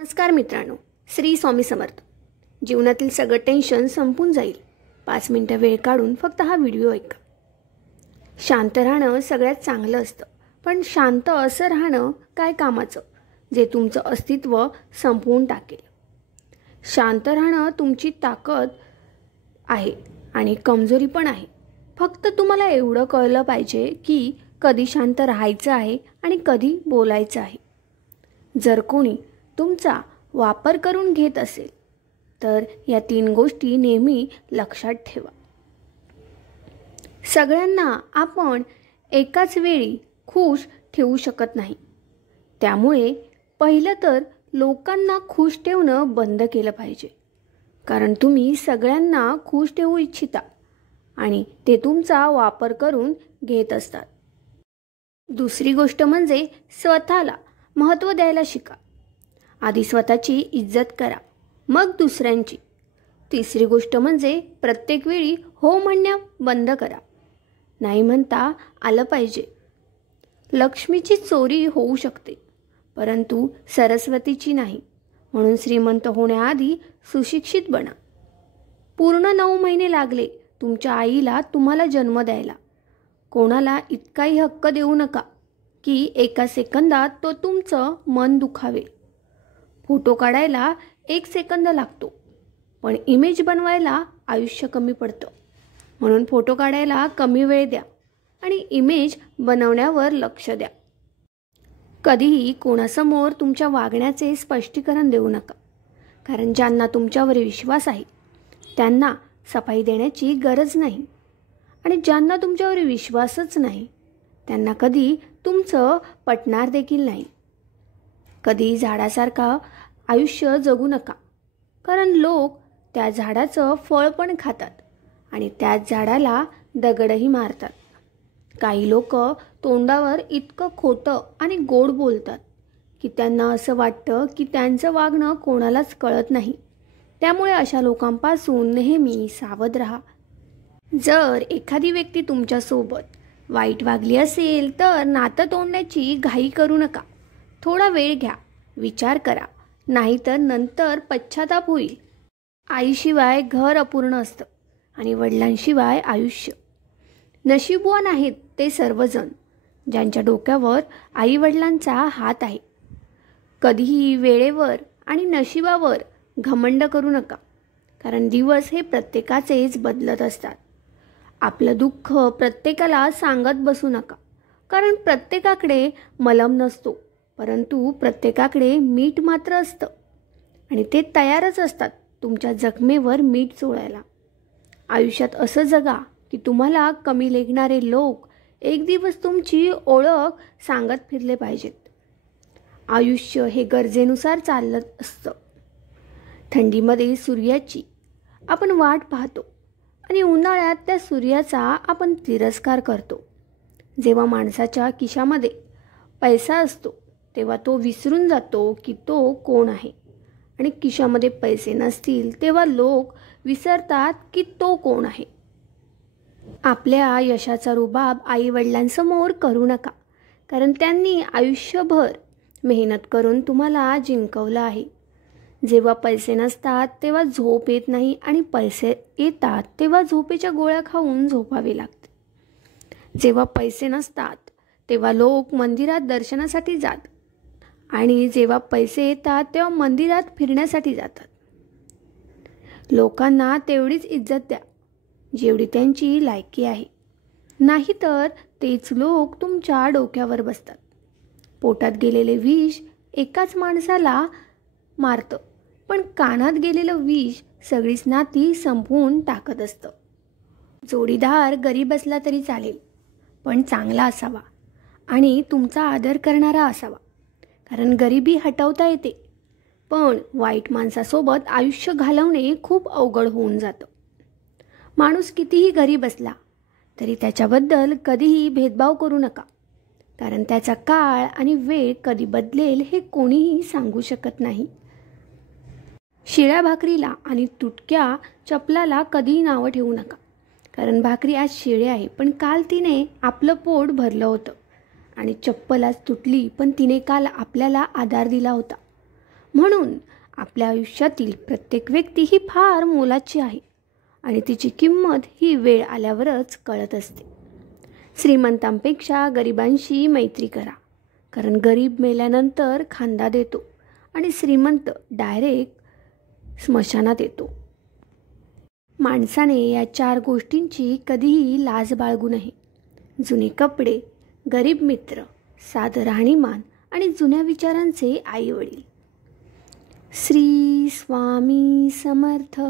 नमस्कार मित्रांनो, श्री स्वामी समर्थ. जीवनातील सगळं टेन्शन संपून जाईल. 5 मिनिटं वेळ काढून फक्त हा व्हिडिओ ऐका. शांत राहणं सगळ्यात चांगलं असतं, पण शांत असं राहणं काय कामाचं जे तुमचं अस्तित्व संपवून टाकेल. शांत राहणं तुमची ताकद आहे आणि कमजोरी पण आहे. फक्त तुम्हाला एवढं कळलं पाहिजे की कधी शांत राहायचं आहे आणि कधी बोलायचं आहे. जर कोणी तुमचा वापर करून घेत असेल तर या 3 गोष्टी नेहमी लक्षात ठेवा. सगळ्यांना आपण एकाच वेळी खुश ठेवू शकत नाही. त्यामुळे पहिलं तर लोकांना खुश ठेवणं बंद केलं पाहिजे, कारण तुम्ही सगळ्यांना खुश ठेवू इच्छिता आणि ते तुमचा वापर करून घेत असतात. दुसरी गोष्ट म्हणजे स्वतःला महत्त्व द्यायला शिका. आधी स्वतःची इज्जत करा, मग दुसऱ्यांची. तिसरी गोष्ट म्हणजे प्रत्येक वेळी हो म्हणणं बंद करा. नाही म्हणता आलं पाहिजे. लक्ष्मीची चोरी होऊ शकते, परंतु सरस्वतीची नाही. म्हणून श्रीमंत होण्याआधी सुशिक्षित बना. पूर्ण 9 महिने लागले तुमच्या आईला तुम्हाला जन्म द्यायला. कोणाला इतकाही हक्क देऊ नका की एका सेकंदात तो तुमचं मन दुखावेल. फोटो काढायला 1 सेकंद लागतो, पण इमेज बनवायला आयुष्य कमी पडतं. म्हणून फोटो काढायला कमी वेळ द्या आणि इमेज बनवण्यावर लक्ष द्या. कधीही कोणासमोर तुमच्या वागण्याचे स्पष्टीकरण देऊ नका, कारण ज्यांना तुमच्यावर विश्वास आहे त्यांना सफाई देण्याची गरज नाही, आणि ज्यांना तुमच्यावर विश्वासच नाही त्यांना कधी तुमचं पटणार देखील नाही. कधी झाडासारखं आयुष्य जगू नका, कारण लोक त्या झाडाचं फळ पण खातात आणि त्याच झाडाला दगडही मारतात. काही लोक तोंडावर इतकं खोटं आणि गोड बोलतात की त्यांना असं वाटतं की त्यांचं वागणं कोणालाच कळत नाही. त्यामुळे अशा लोकांपासून नेहमी सावध राहा. जर एखादी व्यक्ती तुमच्यासोबत वाईट वागली असेल तर नातं तोडण्याची घाई करू नका. थोडा वेळ घ्या, विचार करा, नाहीतर नंतर पश्चाताप होईल. आईशिवाय घर अपूर्ण असतं आणि वडिलांशिवाय आयुष्य. नशीबवान आहेत ते सर्वजण ज्यांच्या डोक्यावर आईवडिलांचा हात आहे. कधीही वेळेवर आणि नशिबावर घमंड करू नका, कारण दिवस हे प्रत्येकाचेच बदलत असतात. आपलं दुःख प्रत्येकाला सांगत बसू नका, कारण प्रत्येकाकडे मलम नसतो, परंतु प्रत्येकाकडे मीठ मात्र असतं आणि ते तयारच असतात तुमच्या जखमेवर मीठ चोळायला. आयुष्यात असं जगा की तुम्हाला कमी लेखणारे लोक एक दिवस तुमची ओळख सांगत फिरले पाहिजेत. आयुष्य हे गरजेनुसार चालत असतं. थंडीमध्ये सूर्याची आपण वाट पाहतो आणि उन्हाळ्यात त्या सूर्याचा आपण तिरस्कार करतो. जेव्हा माणसाच्या खिशामध्ये पैसा असतो तेव्हा तो विसरून जातो की तो कोण आहे, आणि खिशामध्ये पैसे नसतील तेव्हा लोक विसरतात की तो कोण आहे. आपल्या यशाचा रुबाब आईवडिलांसमोर करू नका, कारण त्यांनी आयुष्यभर मेहनत करून तुम्हाला जिंकवलं आहे. जेव्हा पैसे नसतात तेव्हा झोप येत नाही, आणि पैसे येतात तेव्हा झोपेच्या गोळ्या खाऊन झोपावे लागते. जेव्हा पैसे नसतात तेव्हा लोक मंदिरात दर्शनासाठी जातात, आणि जेव्हा पैसे येतात तेव्हा मंदिरात फिरण्यासाठी जातात. लोकांना तेवढीच इज्जत द्या जेवढी त्यांची लायकी आहे, नाहीतर तेच लोक तुमच्या डोक्यावर बसतात. पोटात गेलेले विष एकाच माणसाला मारतं, पण कानात गेलेलं विष सगळीच नाती संपवून टाकत असतं. जोडीदार गरीब असला तरी चालेल, पण चांगला असावा आणि तुमचा आदर करणारा असावा, कारण गरिबी हटवता येते, पण वाईट माणसासोबत आयुष्य घालवणे खूप अवघड होऊन जातं. माणूस कितीही गरीब असला तरी त्याच्याबद्दल कधीही भेदभाव करू नका, कारण त्याचा काळ आणि वेळ कधी बदलेल हे कोणीही सांगू शकत नाही. शिळ्या भाकरीला आणि तुटक्या चपलाला कधीही नावं ठेवू नका, कारण भाकरी आज शिळी आहे पण काल तिने आपलं पोट भरलं होतं, आणि चप्पल आज तुटली पण तिने काल आपल्याला आधार दिला होता. म्हणून आपल्या आयुष्यातील प्रत्येक व्यक्ती ही फार मोलाची आहे आणि तिची किंमत ही वेळ आल्यावरच कळत असते. श्रीमंतांपेक्षा गरिबांशी मैत्री करा, कारण गरीब मेल्यानंतर खांदा देतो आणि श्रीमंत डायरेक्ट स्मशानात येतो. माणसाने या 4 गोष्टींची कधीही लाज बाळगू नये. जुने कपडे, गरीब मित्र, साधं राहणीमान आणि जुन्या विचारांचे आई-वडील. श्री स्वामी समर्थ.